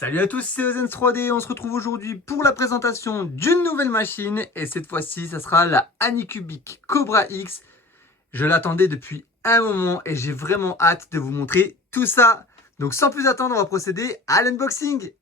Salut à tous, c'est Ozens 3D. On se retrouve aujourd'hui pour la présentation d'une nouvelle machine. Et cette fois-ci, ça sera la Anycubic Cobra X. Je l'attendais depuis un moment et j'ai vraiment hâte de vous montrer tout ça. Donc sans plus attendre, on va procéder à l'unboxing.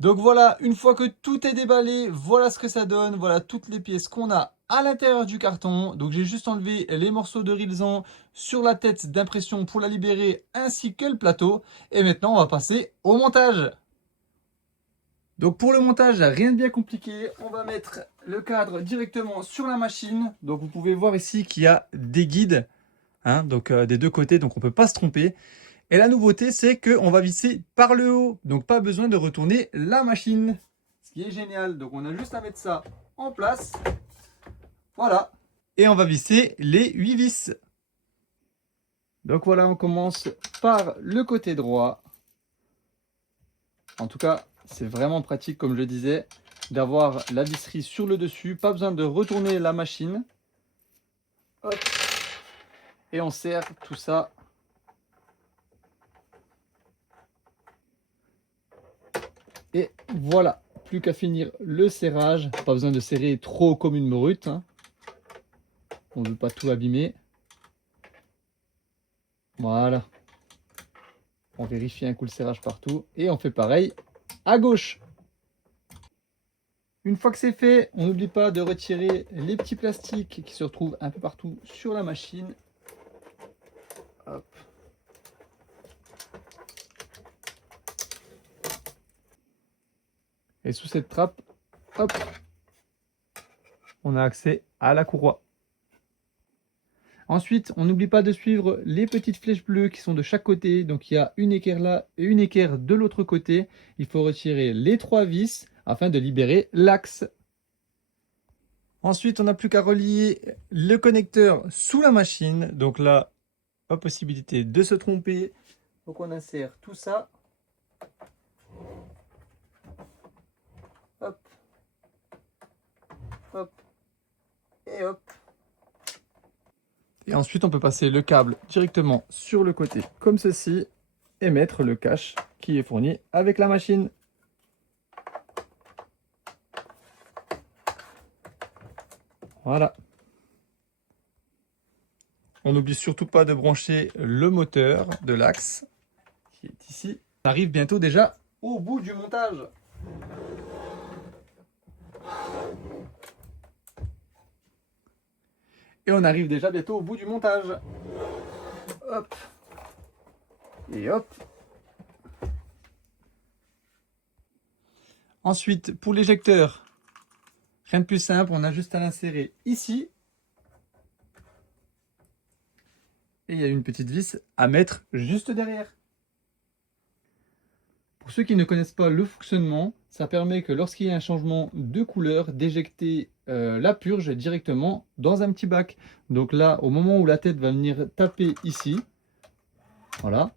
Donc voilà, une fois que tout est déballé, voilà ce que ça donne. Voilà toutes les pièces qu'on a à l'intérieur du carton. Donc j'ai juste enlevé les morceaux de Rilsan sur la tête d'impression pour la libérer, ainsi que le plateau. Et maintenant, on va passer au montage. Donc pour le montage, rien de bien compliqué. On va mettre le cadre directement sur la machine. Donc vous pouvez voir ici qu'il y a des guides, donc des deux côtés, donc on ne peut pas se tromper. Et la nouveauté, c'est qu'on va visser par le haut. Donc pas besoin de retourner la machine. Ce qui est génial. Donc on a juste à mettre ça en place. Voilà. Et on va visser les 8 vis. Donc voilà, on commence par le côté droit. En tout cas, c'est vraiment pratique, comme je le disais, d'avoir la visserie sur le dessus. Pas besoin de retourner la machine. Hop. Et on serre tout ça. Et voilà, plus qu'à finir le serrage. Pas besoin de serrer trop comme une brute. On ne veut pas tout abîmer. Voilà. On vérifie un coup le serrage partout. Et on fait pareil à gauche. Une fois que c'est fait, on n'oublie pas de retirer les petits plastiques qui se retrouvent un peu partout sur la machine. Hop. Et sous cette trappe, hop, on a accès à la courroie. Ensuite, on n'oublie pas de suivre les petites flèches bleues qui sont de chaque côté. Donc il y a une équerre là et une équerre de l'autre côté. Il faut retirer les 3 vis afin de libérer l'axe. Ensuite, on n'a plus qu'à relier le connecteur sous la machine. Donc là, pas possibilité de se tromper. Donc on insère tout ça. Hop. Hop. Et hop. Et ensuite, on peut passer le câble directement sur le côté comme ceci et mettre le cache qui est fourni avec la machine. Voilà. On n'oublie surtout pas de brancher le moteur de l'axe qui est ici. On arrive bientôt déjà au bout du montage. Et on arrive déjà bientôt au bout du montage. Hop. Et hop. Ensuite, pour l'éjecteur, rien de plus simple, on a juste à l'insérer ici. Et il y a une petite vis à mettre juste derrière. Pour ceux qui ne connaissent pas le fonctionnement, ça permet que lorsqu'il y a un changement de couleur, d'éjecter la purge directement dans un petit bac. Donc là, au moment où la tête va venir taper ici, voilà,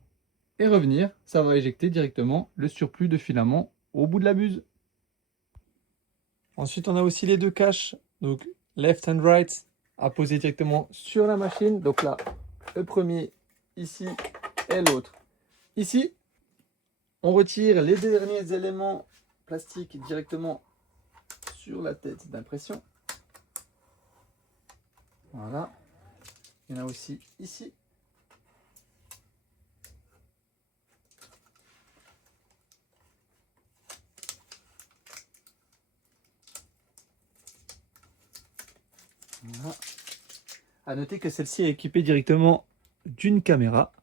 et revenir, ça va éjecter directement le surplus de filament au bout de la buse. Ensuite, on a aussi les deux caches, donc left and right, à poser directement sur la machine. Donc là, le premier ici et l'autre ici. On retire les derniers éléments plastiques directement sur la tête d'impression. Voilà. Il y en a aussi ici. Voilà. À noter que celle-ci est équipée directement d'une caméra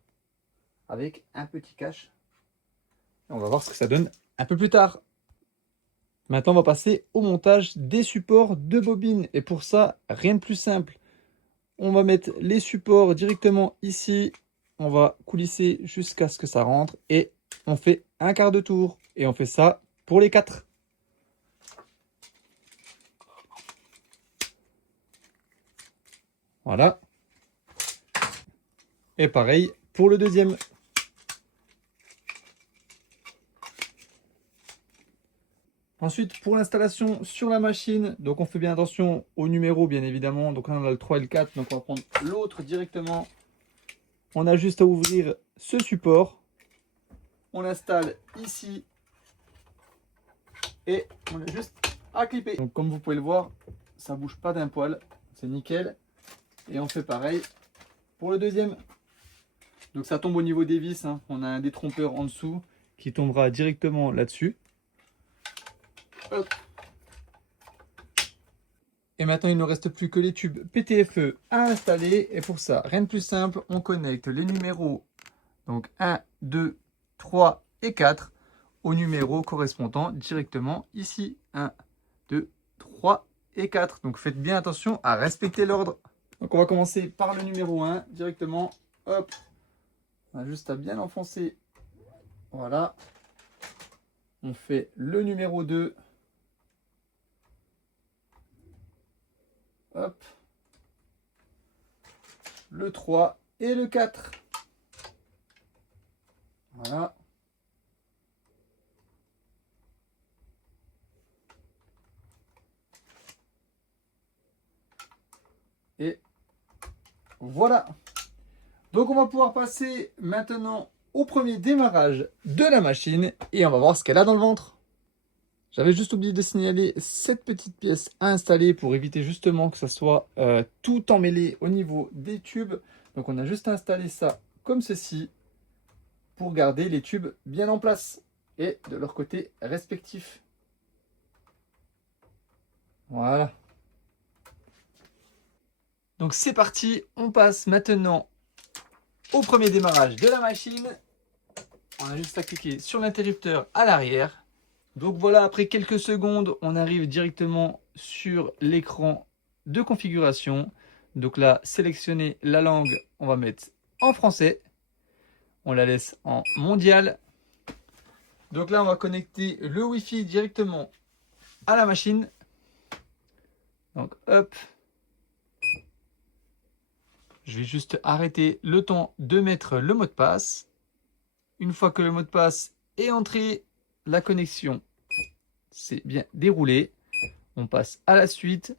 avec un petit cache. On va voir ce que ça donne un peu plus tard. Maintenant, on va passer au montage des supports de bobine. Et pour ça, rien de plus simple. On va mettre les supports directement ici. On va coulisser jusqu'à ce que ça rentre. Et on fait un quart de tour. Et on fait ça pour les 4. Voilà. Et pareil pour le deuxième. Ensuite, pour l'installation sur la machine, donc on fait bien attention au numéro, bien évidemment. Donc là, on a le 3 et le 4, donc on va prendre l'autre directement. On a juste à ouvrir ce support. On l'installe ici. Et on a juste à clipper. Donc comme vous pouvez le voir, ça bouge pas d'un poil. C'est nickel. Et on fait pareil pour le deuxième. Donc ça tombe au niveau des vis. Hein. On a un détrompeur en dessous qui tombera directement là-dessus. Hop. Et maintenant, il ne reste plus que les tubes PTFE à installer. Et pour ça, rien de plus simple, on connecte les numéros donc 1, 2, 3 et 4 au numéro correspondant directement ici. 1, 2, 3 et 4. Donc faites bien attention à respecter l'ordre. Donc on va commencer par le numéro 1 directement. Hop. On a juste à bien l'enfoncer. Voilà. On fait le numéro 2. Hop. Le 3 et le 4. Voilà. Et voilà. Donc on va pouvoir passer maintenant au premier démarrage de la machine et on va voir ce qu'elle a dans le ventre. J'avais juste oublié de signaler cette petite pièce à installer pour éviter justement que ça soit tout emmêlé au niveau des tubes. Donc on a juste à installer ça comme ceci pour garder les tubes bien en place et de leur côté respectif. Voilà. Donc c'est parti, on passe maintenant au premier démarrage de la machine. On a juste à cliquer sur l'interrupteur à l'arrière. Donc voilà, après quelques secondes, on arrive directement sur l'écran de configuration. Donc là, sélectionner la langue, on va mettre en français. On la laisse en mondial. Donc là, on va connecter le Wi-Fi directement à la machine. Donc hop. Je vais juste arrêter le temps de mettre le mot de passe. Une fois que le mot de passe est entré, la connexion s'est bien déroulée. On passe à la suite.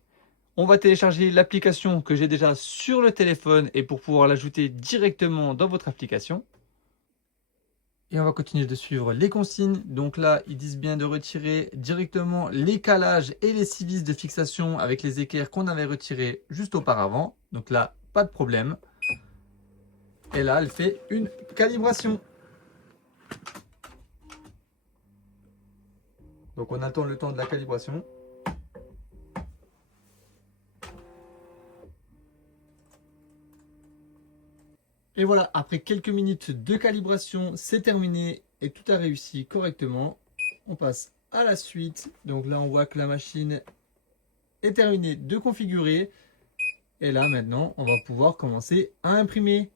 On va télécharger l'application que j'ai déjà sur le téléphone et pour pouvoir l'ajouter directement dans votre application. Et on va continuer de suivre les consignes. Donc là, ils disent bien de retirer directement les calages et les 6 vis de fixation avec les équerres qu'on avait retirés juste auparavant. Donc là, pas de problème. Et là, elle fait une calibration. Donc on attend le temps de la calibration. Et voilà, après quelques minutes de calibration, c'est terminé et tout a réussi correctement. On passe à la suite. Donc là, on voit que la machine est terminée de configurer. Et là, maintenant, on va pouvoir commencer à imprimer.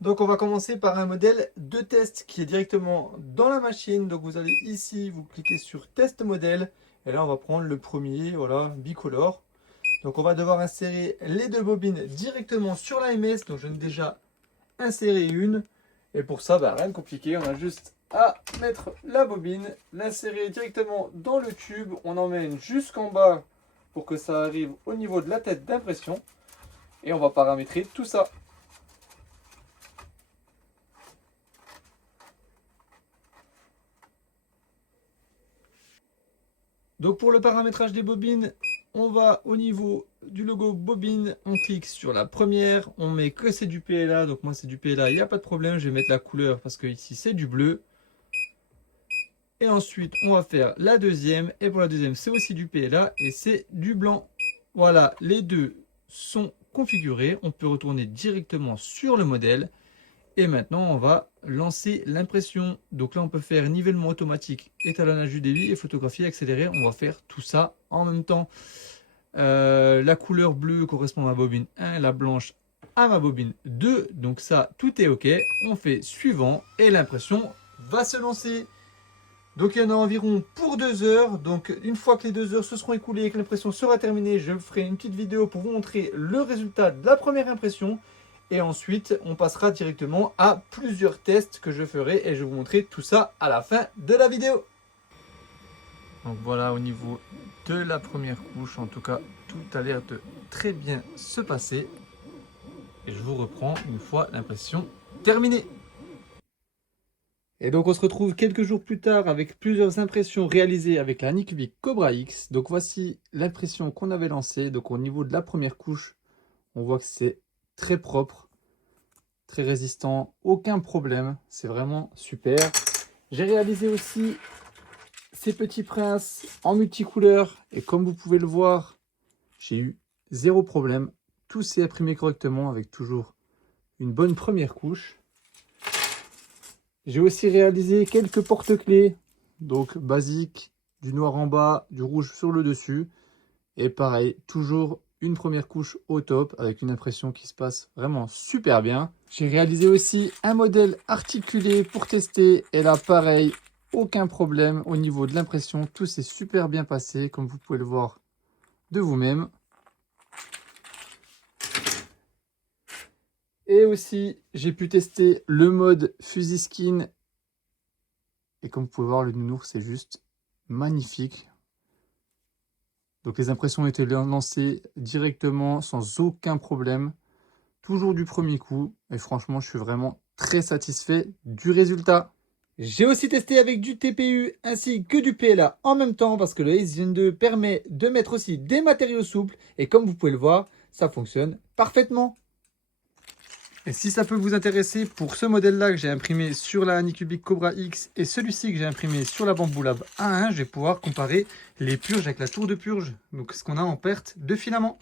Donc on va commencer par un modèle de test qui est directement dans la machine. Donc vous allez ici, vous cliquez sur test modèle. Et là, on va prendre le premier, voilà, bicolore. Donc on va devoir insérer les 2 bobines directement sur l'AMS. Donc j'en ai déjà inséré une. Et pour ça, rien de compliqué. On a juste à mettre la bobine, l'insérer directement dans le tube. On emmène jusqu'en bas pour que ça arrive au niveau de la tête d'impression. Et on va paramétrer tout ça. Donc pour le paramétrage des bobines, on va au niveau du logo bobine, on clique sur la première, on met que c'est du PLA, donc moi c'est du PLA, il n'y a pas de problème, je vais mettre la couleur parce que ici c'est du bleu. Et ensuite on va faire la deuxième, et pour la deuxième c'est aussi du PLA et c'est du blanc. Voilà, les deux sont configurés, on peut retourner directement sur le modèle. Et maintenant, on va lancer l'impression. Donc là, on peut faire nivellement automatique, étalonnage du débit et photographie accélérée. On va faire tout ça en même temps. La couleur bleue correspond à ma bobine 1, la blanche à ma bobine 2. Donc ça, tout est OK. On fait suivant et l'impression va se lancer. Donc il y en a environ pour 2 heures. Donc une fois que les 2 heures se seront écoulées et que l'impression sera terminée, je ferai une petite vidéo pour vous montrer le résultat de la première impression. Et ensuite, on passera directement à plusieurs tests que je ferai et je vais vous montrer tout ça à la fin de la vidéo. Donc voilà au niveau de la première couche, en tout cas tout a l'air de très bien se passer. Et je vous reprends une fois l'impression terminée. Et donc on se retrouve quelques jours plus tard avec plusieurs impressions réalisées avec la Anycubic Cobra X. Donc voici l'impression qu'on avait lancée. Donc au niveau de la première couche, on voit que c'est très propre, très résistant, aucun problème. C'est vraiment super. J'ai réalisé aussi ces petits princes en multicouleurs. Et comme vous pouvez le voir, j'ai eu zéro problème. Tout s'est imprimé correctement avec toujours une bonne première couche. J'ai aussi réalisé quelques porte-clés, donc basique, du noir en bas, du rouge sur le dessus. Et pareil, toujours une première couche au top avec une impression qui se passe vraiment super bien. J'ai réalisé aussi un modèle articulé pour tester. Et là, pareil, aucun problème au niveau de l'impression. Tout s'est super bien passé, comme vous pouvez le voir de vous-même. Et aussi, j'ai pu tester le mode Fuzzy Skin. Et comme vous pouvez voir, le nounours, c'est juste magnifique. Donc les impressions ont été lancées directement, sans aucun problème. Toujours du premier coup. Et franchement, je suis vraiment très satisfait du résultat. J'ai aussi testé avec du TPU ainsi que du PLA en même temps parce que le Ace Gen 2 permet de mettre aussi des matériaux souples. Et comme vous pouvez le voir, ça fonctionne parfaitement. Et si ça peut vous intéresser, pour ce modèle-là que j'ai imprimé sur la Anycubic Cobra X et celui-ci que j'ai imprimé sur la Bamboo Lab A1, je vais pouvoir comparer les purges avec la tour de purge. Donc ce qu'on a en perte de filament.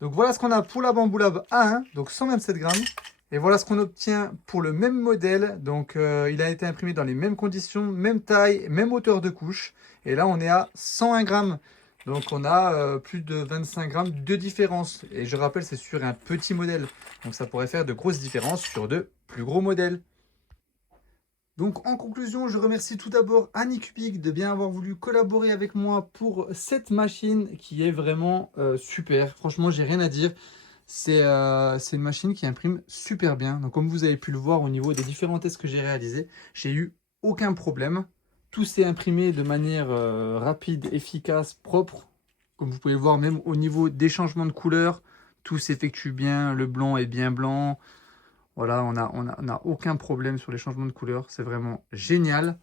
Donc voilà ce qu'on a pour la Bamboo Lab A1, donc 127 grammes. Et voilà ce qu'on obtient pour le même modèle. Donc il a été imprimé dans les mêmes conditions, même taille, même hauteur de couche. Et là on est à 101 grammes. Donc on a plus de 25 grammes de différence. Et je rappelle, c'est sur un petit modèle. Donc ça pourrait faire de grosses différences sur de plus gros modèles. Donc en conclusion, je remercie tout d'abord Anycubic de bien avoir voulu collaborer avec moi pour cette machine qui est vraiment super. Franchement, j'ai rien à dire. C'est une machine qui imprime super bien. Donc comme vous avez pu le voir au niveau des différents tests que j'ai réalisés, j'ai eu aucun problème. Tout s'est imprimé de manière rapide, efficace, propre. Comme vous pouvez le voir, même au niveau des changements de couleur, tout s'effectue bien. Le blanc est bien blanc. Voilà, on a aucun problème sur les changements de couleur. C'est vraiment génial.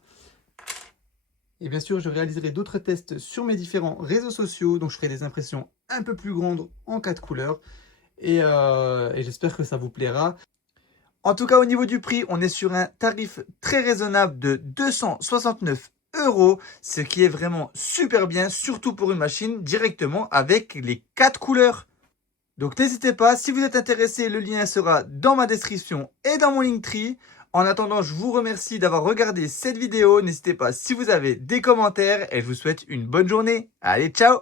Et bien sûr, je réaliserai d'autres tests sur mes différents réseaux sociaux. Donc je ferai des impressions un peu plus grandes en 4 couleurs. Et j'espère que ça vous plaira. En tout cas, au niveau du prix, on est sur un tarif très raisonnable de 269 €, ce qui est vraiment super bien, surtout pour une machine directement avec les 4 couleurs. Donc n'hésitez pas, si vous êtes intéressé, le lien sera dans ma description et dans mon Linktree. En attendant, je vous remercie d'avoir regardé cette vidéo. N'hésitez pas si vous avez des commentaires et je vous souhaite une bonne journée. Allez, ciao!